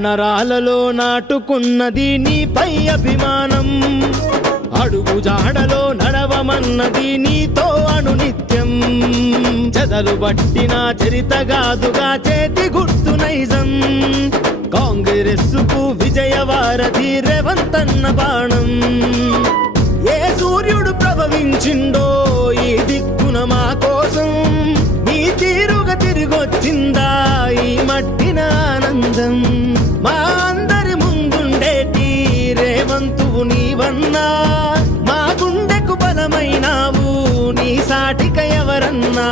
నరనరాలలో నాటుకున్నది నీపై అభిమానం, అడుగు జాడలో నడవమన్నది నీతో అనునిత్యం. చెదలు పట్టిన చరితగాదుగా చేతి గుర్తు నైజం, కాంగ్రెస్సుకు విజయవారధి రేవంతన్న బాణం. ఏ సూర్యుడు ప్రభవించిండో ఈ దిక్కున మా కోసం, నీ తీరుగా తిరిగొచ్చిందా ఈ మట్టిన ఆనందం. మా అందరి ముందుండేటి రేవంతువు నీవన్నా, మా గుండెకు బలమైనావు నీ సాటిక ఎవరన్నా.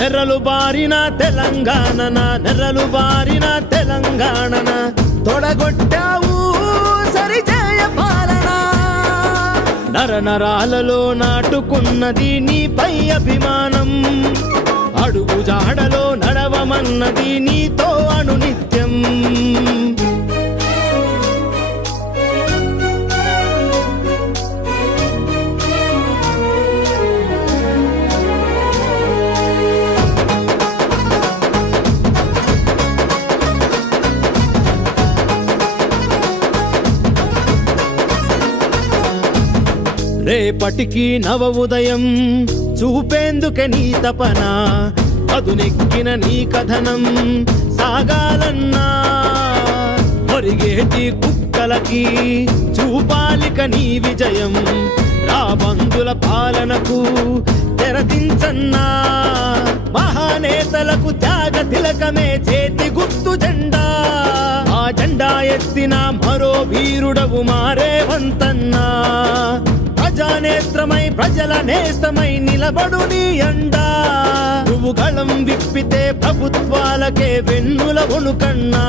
నెర్రలు బారిన తెలంగాణన, నెర్రలు బారిన తెలంగాణన, తొడగొట్టావు సరిజయ పాలన. నరనరాలలో నాటుకున్నది నీపై అభిమానం, అడుగు జాడలో నడవమన్నది నీతో అనునిత్యం. రేపటికి నవ ఉదయం చూపేందుకే నీ తపన, అదునెక్కిన నీ కథనం సాగాలన్నా. ఒరిగేటి కుక్కలకి చూపాలిక నీ విజయం, రాబందుల పాలనకు తెరదించన్నా. మహానేతలకు త్యాగ తిలకమే చేతి గుర్తు జెండా, ఆ జెండా ఎత్తిన మరో వీరుడవు మారేవంతన్నా. ప్రజానేత్రమై ప్రజల నేస్తమై నిలబడు నీ అండా, నువ్వు గళం విప్పితే ప్రభుత్వాలకే వెన్నుల వణుకన్నా.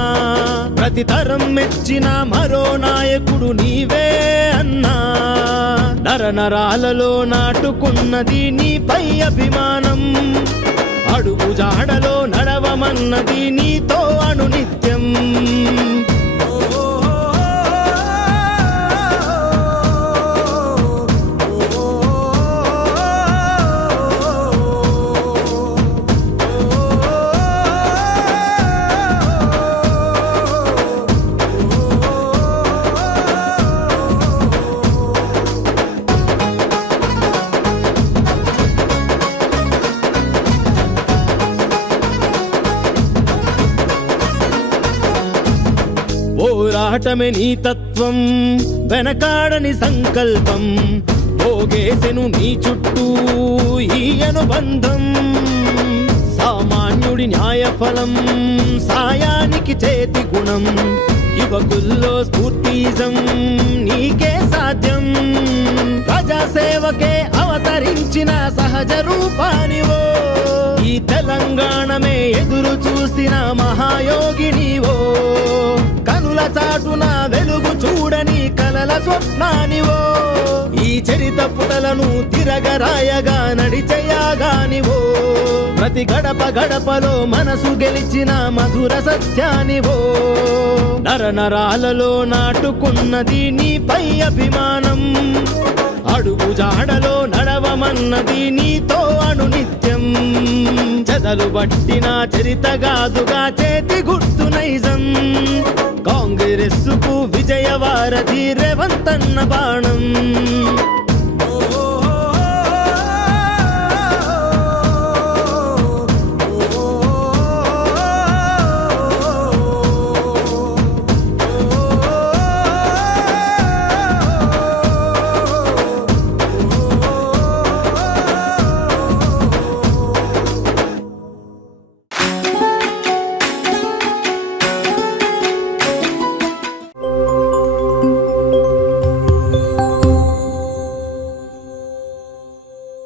ప్రతి తరం మెచ్చిన మరో నాయకుడు నీవే అన్నా. నరనరాలలో నాటుకున్నది నీపై అభిమానం, అడుగు జాడలో నడవమన్నది నీతో అనునిత్యం. పోరాటమే నీ తత్వం, వెనకాడని సంకల్పం, పోగేసెను నీ చుట్టూ ఈ అనుబంధం. సామాన్యుడి న్యాయఫలం, సాయానికి చేతి గుణం, యువకుల్లో స్ఫూర్తిజం నీకే సాధ్యం. ప్రజాసేవకే అవతరించిన సహజ రూపానివో, ఈ తెలంగాణమే ఎదురు చూసిన మహాయోగినివో. కనుల చాటున వెలుగు చూడని కలల స్వప్నానివో, ఈ చరిత పుటలను తిరగరాయగా నడిచేయాగానివో. ప్రతి గడప గడపలో మనసు గెలిచిన మధుర సత్యానివో. నరనరాలలో నాటుకున్నది నీపై అభిమానం, అడుగు జాడలో నడవమన్నది నీతో అనునిత్యం. చెదలు పట్టిన చరితగాదుగా చేతి గుర్తు నైజం, కాంగ్రెస్సుకు విజయవారధి రేవంతన్న బాణం.